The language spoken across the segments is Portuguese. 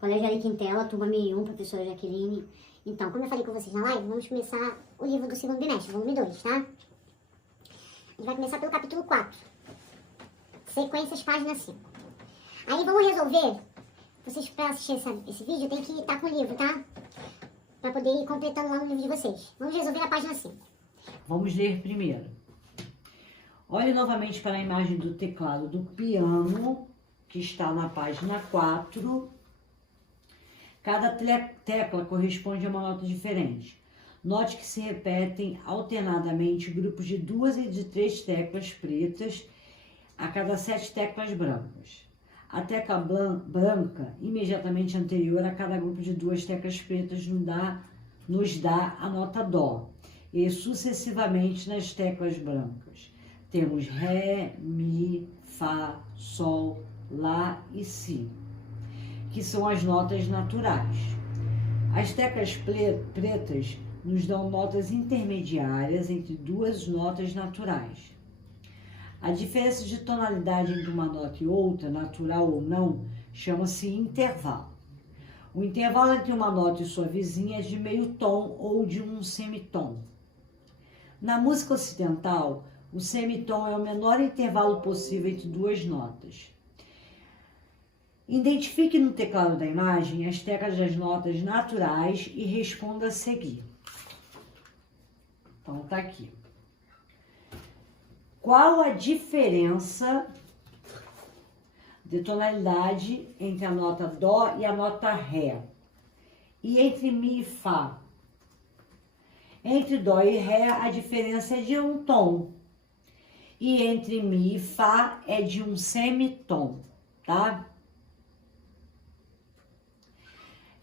Colégio Ari Quintela, turma 1001, professora Jaqueline. Então, como eu falei com vocês na live, vamos começar o livro do segundo bimestre, volume 2, tá? A gente vai começar pelo capítulo 4. Sequências, página 5. Aí vamos resolver. Vocês, para assistir esse vídeo, tem que estar com o livro, tá? Para poder ir completando lá no livro de vocês. Vamos resolver na página 5. Vamos ler primeiro. Olhe novamente para a imagem do teclado do piano, que está na página 4. Cada tecla corresponde a uma nota diferente. Note que se repetem alternadamente grupos de 2 e de 3 teclas pretas a cada 7 teclas brancas. A tecla branca, imediatamente anterior a cada grupo de 2 teclas pretas, nos dá a nota Dó, e sucessivamente nas teclas brancas. Temos Ré, Mi, Fá, Sol, Lá e Si, que são as notas naturais. As teclas pretas nos dão notas intermediárias entre duas notas naturais. A diferença de tonalidade entre uma nota e outra, natural ou não, chama-se intervalo. O intervalo entre uma nota e sua vizinha é de meio tom ou de um semitom. Na música ocidental, o semitom é o menor intervalo possível entre duas notas. Identifique no teclado da imagem as teclas das notas naturais e responda a seguir. Então, tá aqui. Qual a diferença de tonalidade entre a nota Dó e a nota Ré? E entre Mi e Fá? Entre Dó e Ré, a diferença é de um tom. E entre Mi e Fá é de um semitom, tá?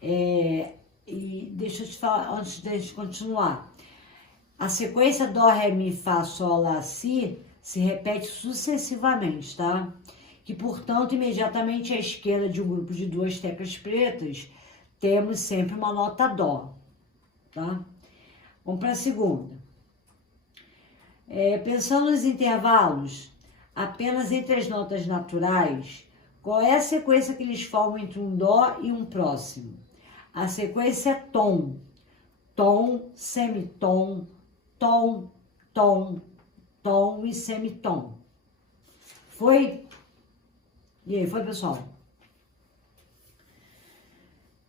E deixa eu te falar, antes de continuar. A sequência Dó, Ré, Mi, Fá, Sol, Lá, Si se repete sucessivamente, tá? Que, portanto, imediatamente à esquerda de um grupo de 2 teclas pretas, temos sempre uma nota Dó, tá? Vamos para a segunda. Pensando nos intervalos, apenas entre as notas naturais, qual é a sequência que eles formam entre um Dó e um próximo? A sequência é tom, tom, semitom, tom, tom, tom e semitom. Foi? E aí, foi, pessoal?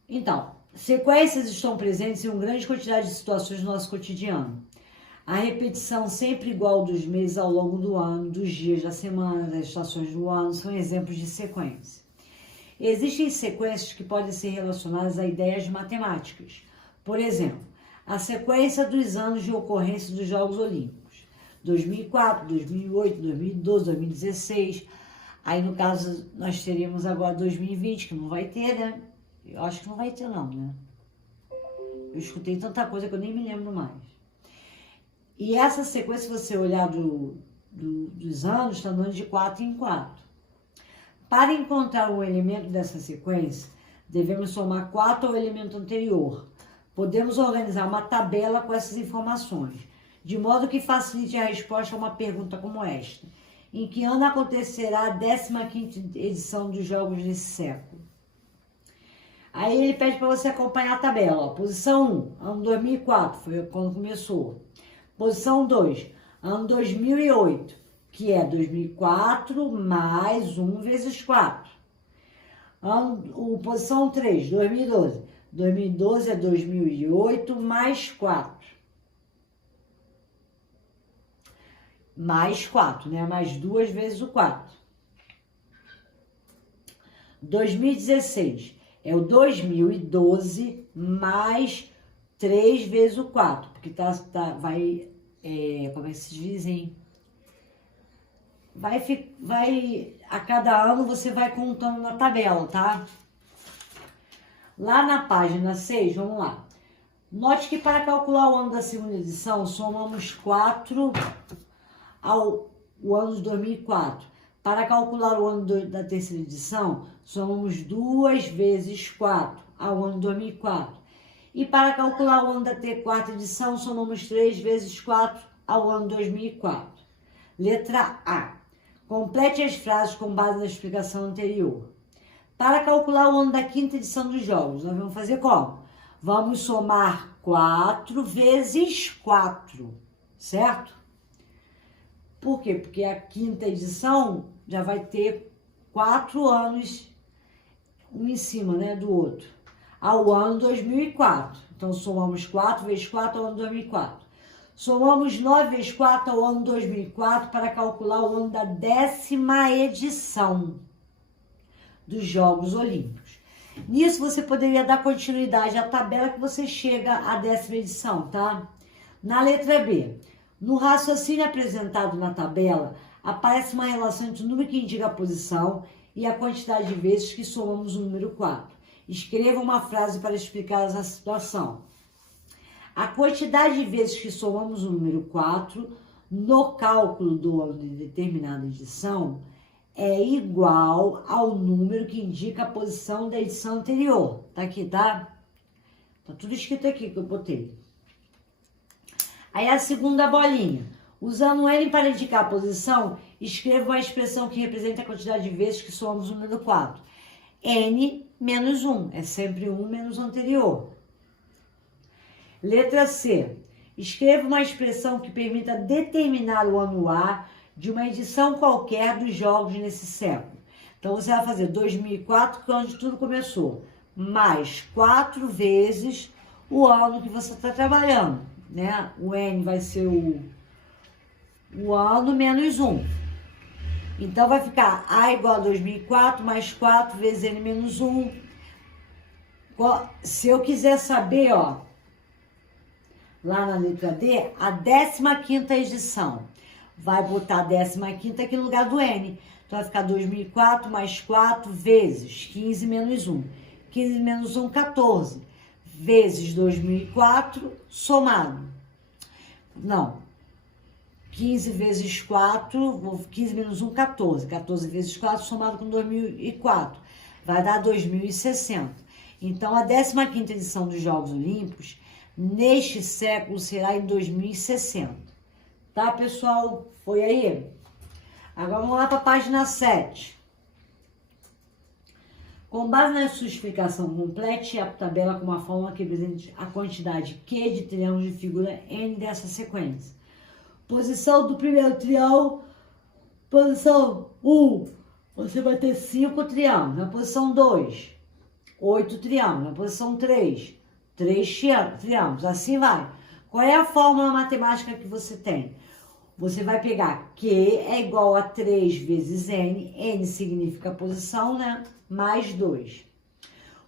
Então, sequências estão presentes em uma grande quantidade de situações do nosso cotidiano. A repetição sempre igual dos meses ao longo do ano, dos dias da semana, das estações do ano, são exemplos de sequência. Existem sequências que podem ser relacionadas a ideias matemáticas. Por exemplo, a sequência dos anos de ocorrência dos Jogos Olímpicos. 2004, 2008, 2012, 2016. Aí, no caso, nós teríamos agora 2020, que não vai ter, né? Eu acho que não vai ter, não, né? Eu escutei tanta coisa que eu nem me lembro mais. E essa sequência, se você olhar dos anos, está dando de 4 em 4. Para encontrar um elemento dessa sequência, devemos somar 4 ao elemento anterior. Podemos organizar uma tabela com essas informações, de modo que facilite a resposta a uma pergunta como esta. Em que ano acontecerá a 15ª edição dos Jogos desse século? Aí ele pede para você acompanhar a tabela. Ó. Posição 1, ano 2004, foi quando começou. Posição 2, ano 2008, que é 2004 mais 1 vezes 4. Posição 3, 2012. 2012 é 2008 mais 4. Mais 4, né? Mais 2 vezes o 4. 2016 é o 2012 mais 3 vezes o 4. Porque como é que se diz, hein? A cada ano você vai contando na tabela, tá? Lá na página 6, vamos lá. Note que para calcular o ano da segunda edição, somamos 4 o ano de 2004. Para calcular o ano da terceira edição, somamos 2 vezes 4 ao ano de 2004. E para calcular o ano da quarta edição, somamos 3 vezes 4 ao ano de 2004. Letra A. Complete as frases com base na explicação anterior. Para calcular o ano da quinta edição dos jogos, nós vamos fazer como? Vamos somar 4 vezes 4, certo? Por quê? Porque a quinta edição já vai ter 4 anos, um em cima, né, do outro, ao ano 2004. Então, somamos 4 vezes 4 ao ano 2004. Somamos 9 vezes 4 ao ano 2004 para calcular o ano da 10ª edição dos Jogos Olímpicos. Nisso, você poderia dar continuidade à tabela que você chega à 10ª edição, tá? Na letra B, no raciocínio apresentado na tabela, aparece uma relação entre o número que indica a posição e a quantidade de vezes que somamos o número 4. Escreva uma frase para explicar essa situação. A quantidade de vezes que somamos o número 4 no cálculo do ano de determinada edição é igual ao número que indica a posição da edição anterior. Tá aqui, tá? Tá tudo escrito aqui que eu botei. Aí a segunda bolinha. Usando o N para indicar a posição, escreva uma expressão que representa a quantidade de vezes que somamos o número 4. N menos 1. É sempre 1 menos o anterior. Letra C. Escreva uma expressão que permita determinar o ano A de uma edição qualquer dos jogos nesse século. Então, você vai fazer 2004, que é onde tudo começou, mais 4 vezes o ano que você está trabalhando, né? O N vai ser o ano menos 1. Então, vai ficar A igual a 2004 mais 4 vezes N menos 1. Se eu quiser saber, ó, lá na letra D, a 15ª edição. Vai botar a 15ª aqui no lugar do N. Então, vai ficar 2004 mais 4 vezes 15 menos 1. 15 menos 1, 14. Vezes 2004, somado. Não. 15 vezes 4, 15 menos 1, 14. 14 vezes 4, somado com 2004. Vai dar 2060. Então, a 15ª edição dos Jogos Olímpicos, neste século, será em 2060. Tá, pessoal? Foi aí? Agora vamos lá para a página 7. Com base na sua explicação, complete a tabela com uma fórmula que represente a quantidade Q de triângulos de figura N dessa sequência. Posição do primeiro triângulo, posição 1, você vai ter 5 triângulos. Na posição 2, 8 triângulos. Na posição 3, 3 triângulos. Assim vai. Qual é a fórmula matemática que você tem? Você vai pegar Q é igual a 3 vezes N, N significa posição, né? Mais 2.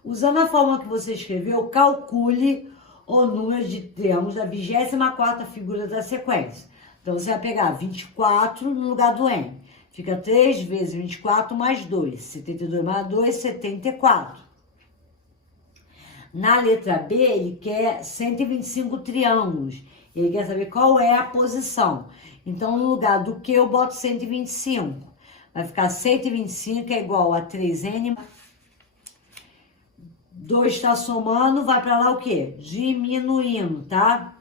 Usando a fórmula que você escreveu, calcule o número de triângulos da 24ª figura da sequência. Então, você vai pegar 24 no lugar do N. Fica 3 vezes 24 mais 2. 72 mais 2, 74. Na letra B, ele quer 125 triângulos. Ele quer saber qual é a posição. Então, no lugar do que eu boto 125. Vai ficar 125 é igual a 3N. 2 está somando, vai para lá o quê? Diminuindo, tá?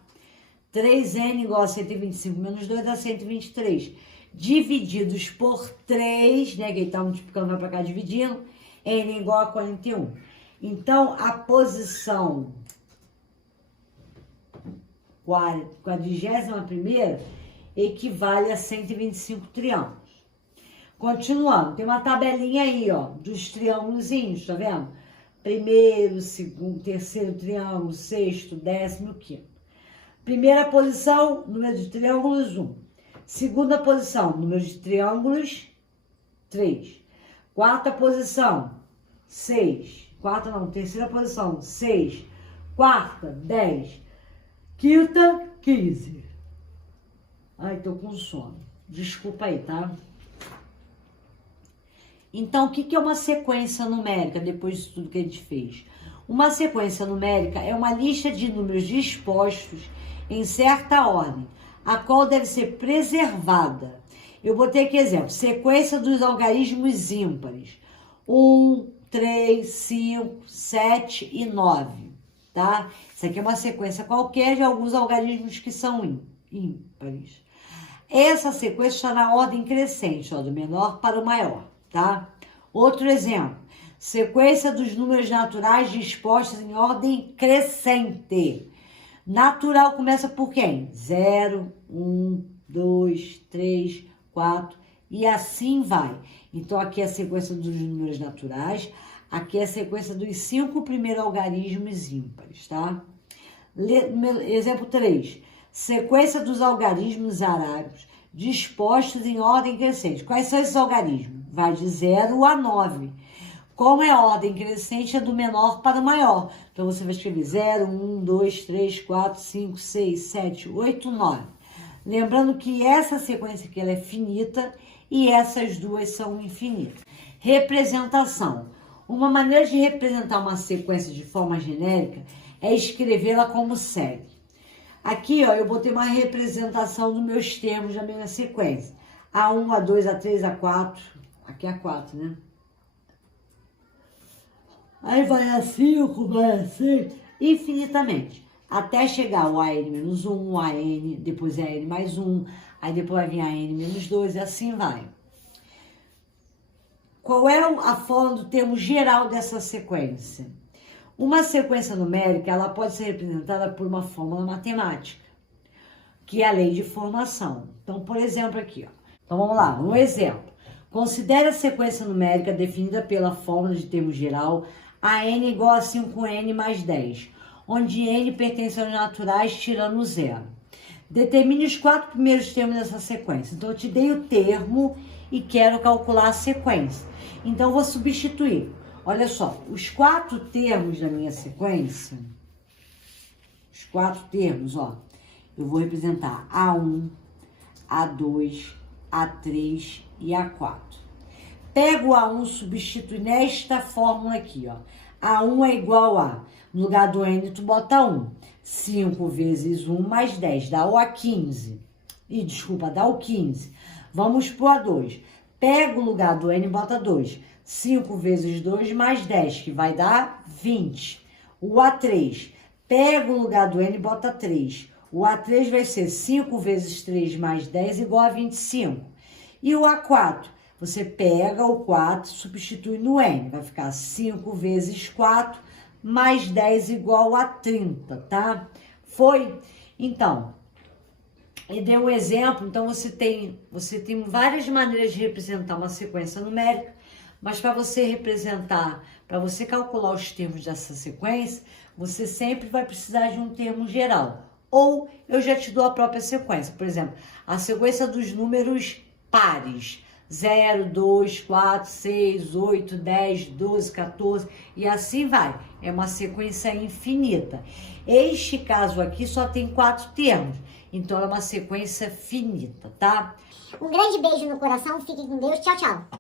3N igual a 125 menos 2 dá 123. Divididos por 3, né? Que ele está multiplicando, vai para cá dividindo. N igual a 41. Então, a posição 41ª equivale a 125 triângulos. Continuando, tem uma tabelinha aí, ó, dos triângulozinhos, tá vendo? Primeiro, segundo, terceiro triângulo, sexto, 15º, 5º. Primeira posição, número de triângulos, 1. Segunda posição, número de triângulos, 3. Quarta posição, 6. Quarta não, terceira posição, 6. Quarta, 10. Quinta, 15. Ai, tô com sono. Desculpa aí, tá? Então, o que é uma sequência numérica depois de tudo que a gente fez? Uma sequência numérica é uma lista de números dispostos em certa ordem, a qual deve ser preservada. Eu botei aqui exemplo, sequência dos algarismos ímpares. 1, 3, 5, 7 e 9, tá? Isso aqui é uma sequência qualquer de alguns algarismos que são ímpares. Essa sequência está na ordem crescente, ó, do menor para o maior, tá? Outro exemplo, Sequência dos números naturais dispostos em ordem crescente. Natural começa por quem? 0, 1, 2, 3, 4 e assim vai. Então, aqui é a sequência dos números naturais. Aqui é a sequência dos 5 primeiros algarismos ímpares, tá? Exemplo 3. Sequência dos algarismos arábicos dispostos em ordem crescente. Quais são esses algarismos? Vai de 0 a 9. Como é ordem crescente, é do menor para o maior. Então, você vai escrever 0, 1, 2, 3, 4, 5, 6, 7, 8, 9. Lembrando que essa sequência aqui ela é finita e essas duas são infinitas. Representação. Uma maneira de representar uma sequência de forma genérica é escrevê-la como segue. Aqui, ó, eu botei uma representação dos meus termos da minha sequência. A1, A2, A3, A4. Aqui é A4, né? Aí vai a 5, vai a 6, infinitamente. Até chegar o AN-1, o AN, depois é AN mais 1, aí depois vai vir AN-2 e assim vai. Qual é a forma do termo geral dessa sequência? Uma sequência numérica, ela pode ser representada por uma fórmula matemática, que é a lei de formação. Então, por exemplo, aqui, ó. Então, vamos lá, um exemplo. Considere a sequência numérica definida pela fórmula de termo geral a n igual a 5n mais 10, onde n pertence aos naturais tirando 0. Determine os 4 primeiros termos dessa sequência. Então, eu te dei o termo e quero calcular a sequência. Então, eu vou substituir. Olha só, os 4 termos da minha sequência, os 4 termos, ó, eu vou representar A1, A2, A3 e A4. Pego o A1, substitui nesta fórmula aqui, ó. A1 é igual a, no lugar do N, tu bota 1. 5 vezes 1 mais 10, dá o A15. Dá o 15. Vamos pro A2. Pego o lugar do N e bota 2. 5 vezes 2 mais 10, que vai dar 20. O A3. Pego o lugar do N e bota 3. O A3 vai ser 5 vezes 3 mais 10 igual a 25. E o A4. Você pega o 4, substitui no N. Vai ficar 5 vezes 4 mais 10 igual a 30, tá? Foi? Então, eu dei um exemplo. Então, você tem várias maneiras de representar uma sequência numérica, mas para você representar, para você calcular os termos dessa sequência, você sempre vai precisar de um termo geral. Ou eu já te dou a própria sequência. Por exemplo, a sequência dos números pares. 0, 2, 4, 6, 8, 10, 12, 14 e assim vai. É uma sequência infinita. Este caso aqui só tem 4 termos, então é uma sequência finita, tá? Um grande beijo no coração, fiquem com Deus, tchau, tchau.